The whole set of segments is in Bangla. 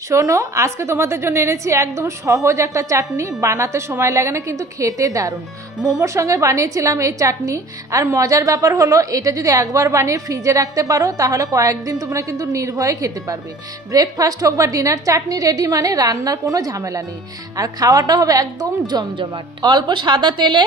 শোনো, আজকে তোমাদের জন্য এনেছি একদম সহজ একটা চাটনি। বানাতে সময় লাগে না, কিন্তু খেতে দারুণ। মোমোর সঙ্গে বানিয়েছিলাম এই চাটনি। আর মজার ব্যাপার হলো, এটা যদি একবার বানিয়ে ফ্রিজে রাখতে পারো তাহলে কয়েকদিন তোমরা কিন্তু নির্ভয়ে খেতে পারবে। ব্রেকফাস্ট হোক বা ডিনার, চাটনি রেডি মানে রান্নার কোনো ঝামেলা নেই। আর খাওয়াটা হবে একদম জমজমাট। অল্প সাদা তেলে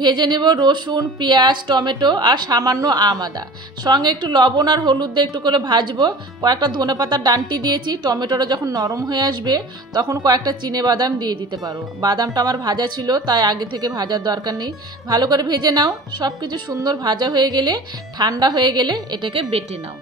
ভেজে নেব রসুন, পেঁয়াজ, টমেটো আর সামান্য আম আদা। সঙ্গে একটু লবণ আর হলুদ দিয়ে একটু করে ভাজবো। কয়েকটা ধনেপাতার ডাঁটি দিয়েছি। টমেটোটা যখন নরম হয়ে আসবে তখন কয়েকটা চিনেবাদাম দিয়ে দিতে পারো। বাদামটা আমার ভাজা ছিল, তাই আগে থেকে ভাজার দরকার নেই। ভালো করে ভেজে নাও। সব কিছু সুন্দর ভাজা হয়ে গেলে, ঠান্ডা হয়ে গেলে এটাকে বেটে নাও।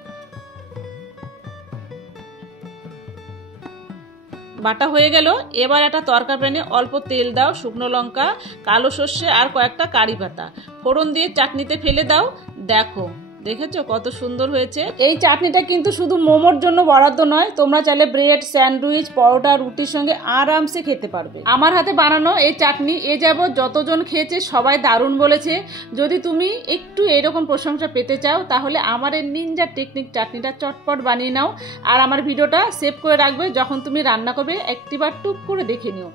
বাটা হয়ে গেল। এবার একটা তরকা প্যানে অল্প তেল দাও, শুকনো লঙ্কা, কালো সর্ষে আর কয়েকটা কারি পাতা ফোড়ন দিয়ে চাটনিতে ফেলে দাও। দেখো, দেখেছো কত সুন্দর হয়েছে। এই চাটনিটা কিন্তু শুধু মোমোর জন্য বরাদ্দ নয়, তোমরা চাইলে ব্রেড, স্যান্ডউইচ, পরোটা, রুটির সঙ্গে আরামসে খেতে পারবে। আমার হাতে বানানো এই চাটনি এ যাবৎ যতজন খেয়েছে সবাই দারুণ বলেছে। যদি তুমি একটু এরকম প্রশংসা পেতে চাও তাহলে আমার এই নিনজা টেকনিক চাটনিটা চটপট বানিয়ে নাও। আর আমার ভিডিওটা সেভ করে রাখবে, যখন তুমি রান্না করবে একটিবার টুক করে দেখে নিও।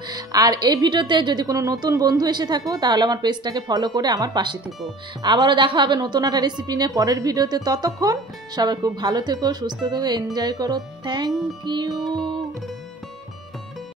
আর এই ভিডিওতে যদি কোনো নতুন বন্ধু এসে থাকো তাহলে আমার পেজটাকে ফলো করে আমার পাশে থেকো। আবারও দেখা হবে নতুন একটা রেসিপি নিয়ে পরের ভিডিওতে। ততক্ষণ সবাই খুব ভালো থেকো, সুস্থ থেকো, এনজয় করো। Thank you.